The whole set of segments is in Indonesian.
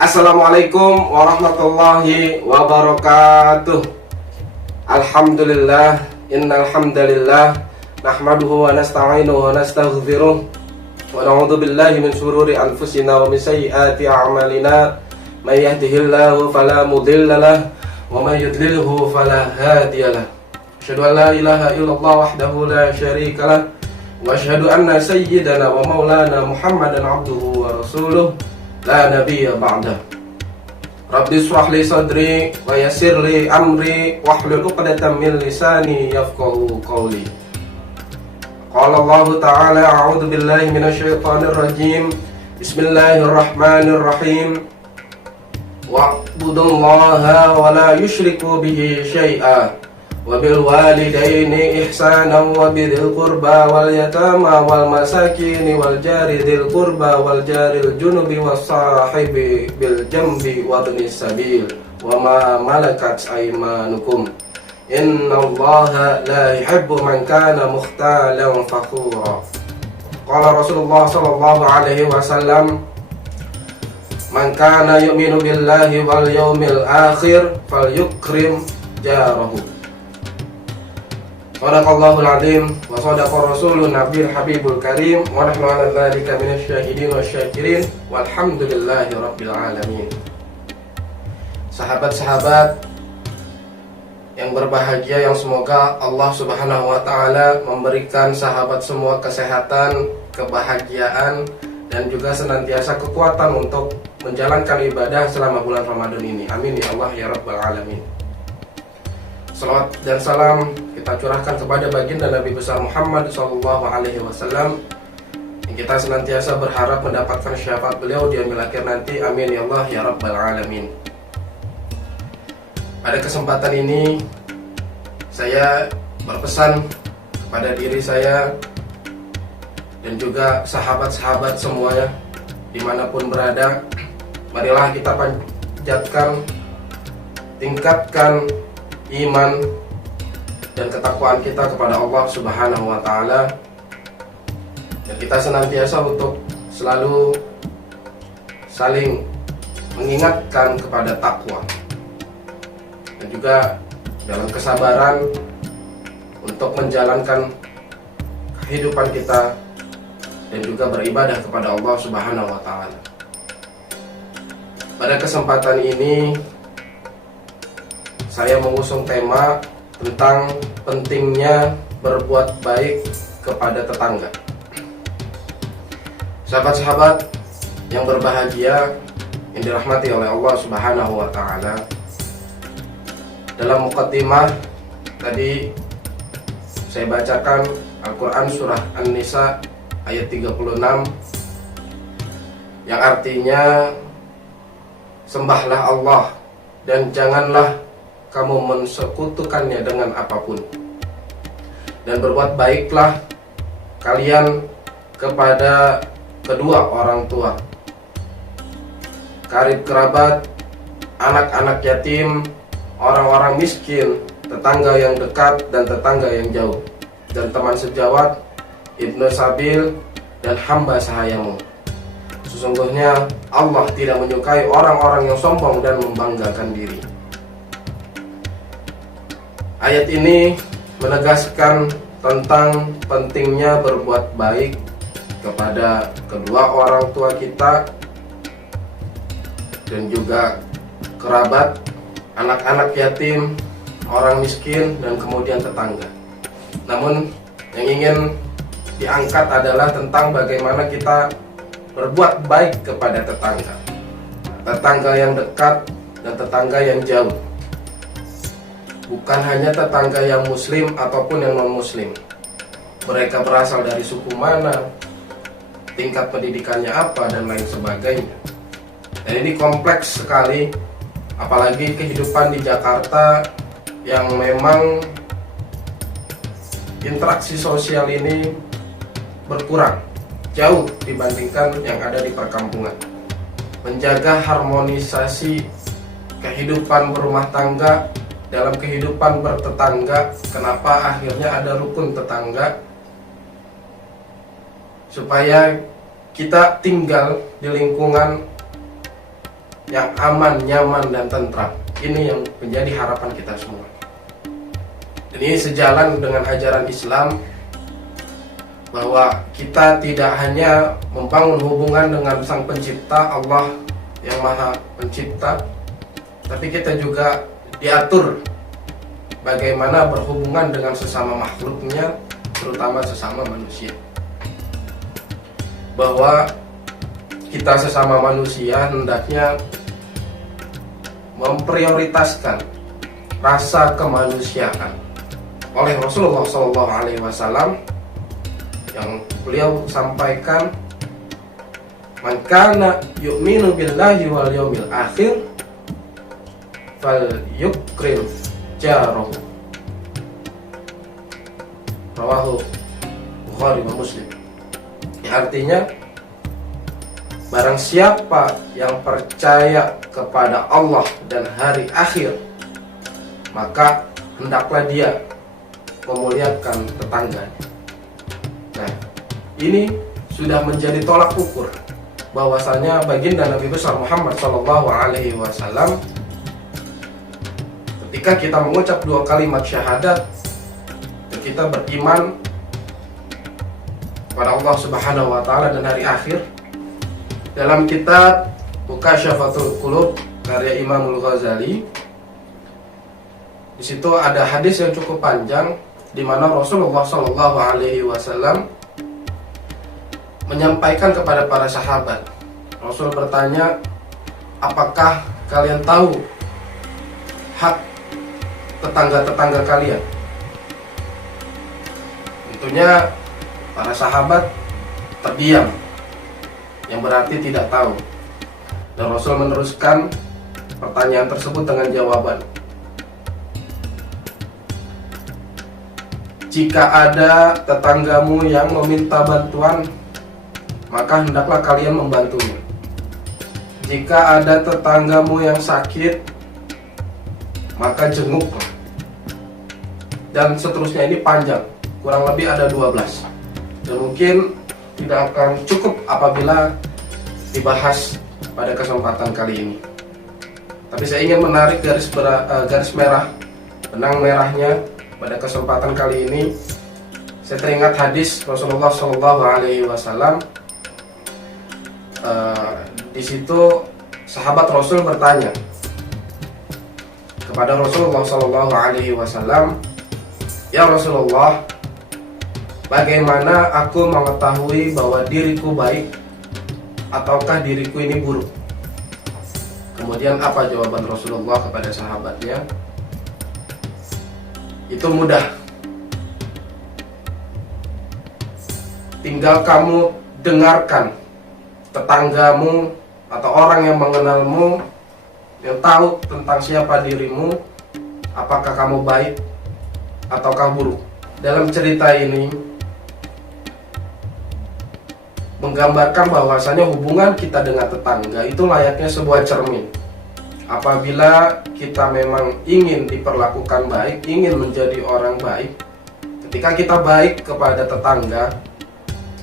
Assalamualaikum warahmatullahi wabarakatuh. Alhamdulillah, innal hamdalillah nahmaduhu wa nasta'inuhu wa nastaghfiruh wa na'udzu billahi min shururi anfusina wa min sayyiati a'malina. May yahdihillahu fala mudilla lahu wa may yudlilhu fala hadiya lahu. Asyhadu an la ilaha illallah wahdahu la syarika lahu wa asyhadu anna sayyidana wa maulana Muhammadan abduhu wa rasuluh la nabiyya ba'dah. Rabbi shrah li sadri wa yassir li amri wahlul 'uqdatam min lisani yafqahu qawli. Qala Allah ta'ala a'udzu billahi minasy syaithanir rajim. Bismillahirrahmanirrahim. Wa'budullaha wa la yusyriku bihi syai'a wa bil walidaini ihsanan wa bidhil qurba wal yatama wal masakin wal jari dzil qurba wal jaril junubi was sahibi bil jambi wa ibnis sabil wa ma malakat aymanukum innallaha la yuhibbu man kana mukhtalan fakhura. Qala Rasulullah sallallahu alaihi wasallam, man kana yu'minu billahi wal yawmil akhir falyukrim jarahu. Sadaqallahul azim wa sadaqa rasulun nabiyil habibul karim wa nahnu ala dzalika minasy syahidin wasyakirin walhamdulillahi rabbil alamin. Sahabat-sahabat yang berbahagia, yang semoga Allah Subhanahu wa taala memberikan sahabat semua kesehatan, kebahagiaan dan juga senantiasa kekuatan untuk menjalankan ibadah selama bulan Ramadan ini. Amin ya Allah ya rabbal alamin. Salawat dan salam kita curahkan kepada baginda Nabi besar Muhammad sallallahu alaihi wasallam yang kita senantiasa berharap mendapatkan syafaat beliau di yaumil akhir nanti. Amin ya Allah ya rabbal alamin. Pada kesempatan ini saya berpesan kepada diri saya dan juga sahabat-sahabat semuanya dimanapun berada, marilah kita panjatkan, tingkatkan iman dan ketakwaan kita kepada Allah Subhanahu wa taala, dan kita senantiasa untuk selalu saling mengingatkan kepada takwa dan juga dalam kesabaran untuk menjalankan kehidupan kita dan juga beribadah kepada Allah Subhanahu wa taala. Pada kesempatan ini saya mengusung tema tentang pentingnya berbuat baik kepada tetangga. Sahabat-sahabat yang berbahagia yang dirahmati oleh Allah Subhanahu wa taala, dalam muqaddimah tadi saya bacakan Al-Quran surah An-Nisa ayat 36 yang artinya, sembahlah Allah dan janganlah kamu mensekutukannya dengan apapun, dan berbuat baiklah kalian kepada kedua orang tua, karib kerabat, anak-anak yatim, orang-orang miskin, tetangga yang dekat dan tetangga yang jauh, dan teman sejawat, ibnu sabil, dan hamba sahayamu. Sesungguhnya Allah tidak menyukai orang-orang yang sombong dan membanggakan diri. Ayat ini menegaskan tentang pentingnya berbuat baik kepada kedua orang tua kita dan juga kerabat, anak-anak yatim, orang miskin, dan kemudian tetangga. Namun yang ingin diangkat adalah tentang bagaimana kita berbuat baik kepada tetangga, tetangga yang dekat dan tetangga yang jauh. Bukan hanya tetangga yang muslim ataupun yang non muslim, mereka berasal dari suku mana, tingkat pendidikannya apa, dan lain sebagainya. Dan ini kompleks sekali, apalagi kehidupan di Jakarta yang memang interaksi sosial ini berkurang jauh dibandingkan yang ada di perkampungan. Menjaga harmonisasi kehidupan berumah tangga dalam kehidupan bertetangga. Kenapa akhirnya ada rukun tetangga? Supaya kita tinggal di lingkungan yang aman, nyaman, dan tentram. Ini yang menjadi harapan kita semua. Dan ini sejalan dengan ajaran Islam, bahwa kita tidak hanya membangun hubungan dengan Sang Pencipta, Allah yang Maha Pencipta, tapi kita juga diatur bagaimana berhubungan dengan sesama makhluknya, terutama sesama manusia. Bahwa kita sesama manusia hendaknya memprioritaskan rasa kemanusiaan. Oleh Rasulullah SAW yang beliau sampaikan, man kana yu'minu billahi wal yawmil akhir fal yukrim jarahu. Rawahu Bukhari dan Muslim. Artinya, barang siapa yang percaya kepada Allah dan hari akhir, maka hendaklah dia memuliakan tetangganya. Nah, ini sudah menjadi tolak ukur bahwasanya baginda Nabi besar Muhammad SAW, ketika kita mengucap 2 kalimat syahadat dan kita beriman kepada Allah Subhanahu wa taala dan hari akhir, dalam kitab Mukasyafatul Qulub karya Imam Al-Ghazali, di situ ada hadis yang cukup panjang di mana Rasulullah SAW menyampaikan kepada para sahabat. Rasul bertanya, apakah kalian tahu hak tetangga-tetangga kalian? Tentunya para sahabat terdiam, yang berarti tidak tahu. Dan Rasul meneruskan pertanyaan tersebut dengan jawaban, jika ada tetanggamu yang meminta bantuan, maka hendaklah kalian membantunya. Jika ada tetanggamu yang sakit, maka jenguklah. Dan seterusnya, ini panjang, kurang lebih ada 12. Dan mungkin tidak akan cukup apabila dibahas pada kesempatan kali ini. Tapi saya ingin menarik garis merah, benang merahnya pada kesempatan kali ini. Saya teringat hadis Rasulullah SAW. Di situ sahabat Rasul bertanya kepada Rasulullah SAW, ya Rasulullah, bagaimana aku mengetahui bahwa diriku baik ataukah diriku ini buruk? Kemudian apa jawaban Rasulullah kepada sahabatnya? Itu mudah. Tinggal kamu dengarkan tetanggamu atau orang yang mengenalmu, yang tahu tentang siapa dirimu, apakah kamu baik ataukah buruk. Dalam cerita ini menggambarkan bahwasanya hubungan kita dengan tetangga itu layaknya sebuah cermin. Apabila kita memang ingin diperlakukan baik, ingin menjadi orang baik, ketika kita baik kepada tetangga,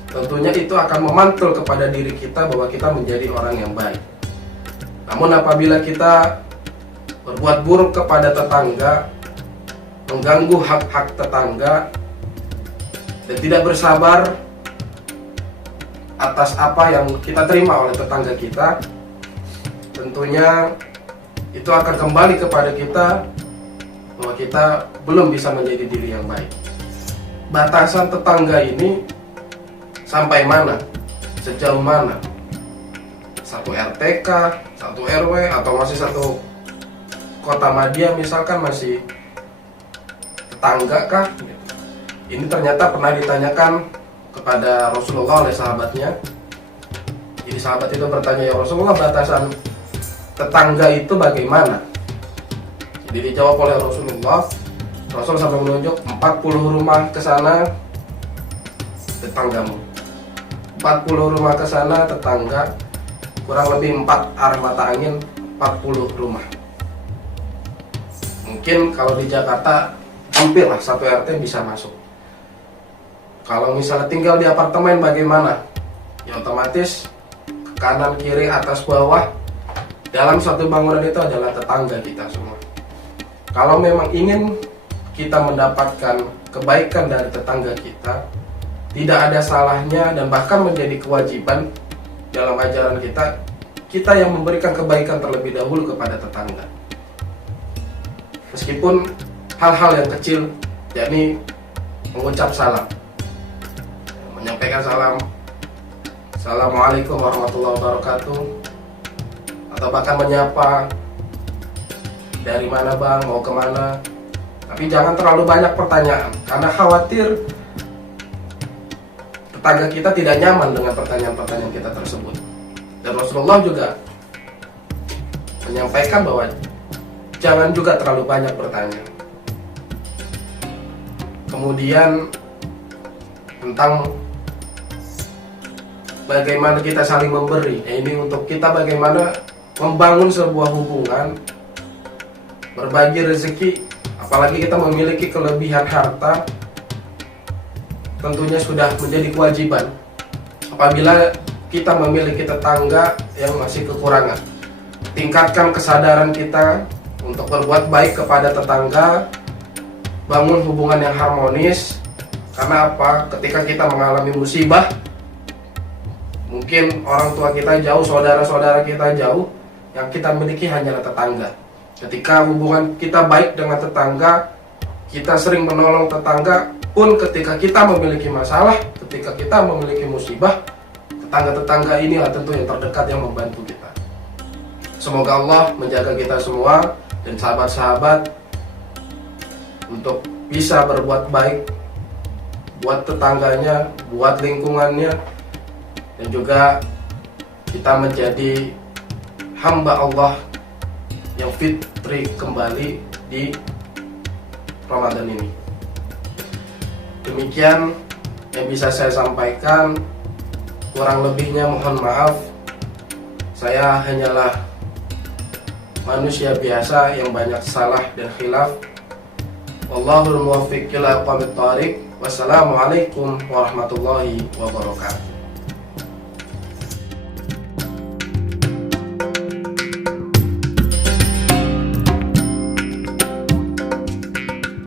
tentunya itu akan memantul kepada diri kita bahwa kita menjadi orang yang baik. Namun apabila kita berbuat buruk kepada tetangga, mengganggu hak-hak tetangga, dan tidak bersabar atas apa yang kita terima oleh tetangga kita, tentunya itu akan kembali kepada kita bahwa kita belum bisa menjadi diri yang baik. Batasan tetangga ini sampai mana? Sejauh mana? Satu RT kah? Satu RW? Atau masih satu kota madya misalkan, masih tetangga kah? Ini ternyata pernah ditanyakan kepada Rasulullah oleh sahabatnya. Jadi sahabat itu bertanya, ya Rasulullah, batasan tetangga itu bagaimana? Jadi dijawab oleh Rasulullah. Rasul sampai menunjuk 40 rumah ke sana tetanggamu, 40 rumah ke sana tetangga, kurang lebih 4 arah mata angin, 40 rumah. Mungkin kalau di Jakarta hampirlah satu RT bisa masuk. Kalau misalnya tinggal di apartemen bagaimana? Ya otomatis ke kanan, kiri, atas, bawah dalam suatu bangunan itu adalah tetangga kita semua. Kalau memang ingin kita mendapatkan kebaikan dari tetangga kita, tidak ada salahnya dan bahkan menjadi kewajiban dalam ajaran kita yang memberikan kebaikan terlebih dahulu kepada tetangga. Meskipun hal-hal yang kecil, yakni mengucap salam, menyampaikan salam, Assalamualaikum warahmatullahi wabarakatuh, atau bahkan menyapa, dari mana bang, mau kemana. Tapi jangan terlalu banyak pertanyaan, karena khawatir tetangga kita tidak nyaman dengan pertanyaan-pertanyaan kita tersebut. Dan Rasulullah juga menyampaikan bahwa jangan juga terlalu banyak bertanya. Kemudian tentang bagaimana kita saling memberi, ini untuk kita bagaimana membangun sebuah hubungan, berbagi rezeki. Apalagi kita memiliki kelebihan harta, tentunya sudah menjadi kewajiban. Apabila kita memiliki tetangga yang masih kekurangan, tingkatkan kesadaran kita untuk berbuat baik kepada tetangga, bangun hubungan yang harmonis. Karena apa? Ketika kita mengalami musibah, mungkin orang tua kita jauh, saudara-saudara kita jauh, yang kita miliki hanyalah tetangga. Ketika hubungan kita baik dengan tetangga, kita sering menolong tetangga, pun ketika kita memiliki masalah, ketika kita memiliki musibah, tetangga-tetangga inilah tentu yang terdekat yang membantu kita. Semoga Allah menjaga kita semua dan sahabat-sahabat untuk bisa berbuat baik buat tetangganya, buat lingkungannya, dan juga kita menjadi hamba Allah yang fitri kembali di Ramadan ini. Demikian yang bisa saya sampaikan, kurang lebihnya mohon maaf. Saya hanyalah manusia biasa yang banyak salah dan khilaf. Wallahul muwaffiq ila aqwamit thariq. Wassalamualaikum warahmatullahi wabarakatuh.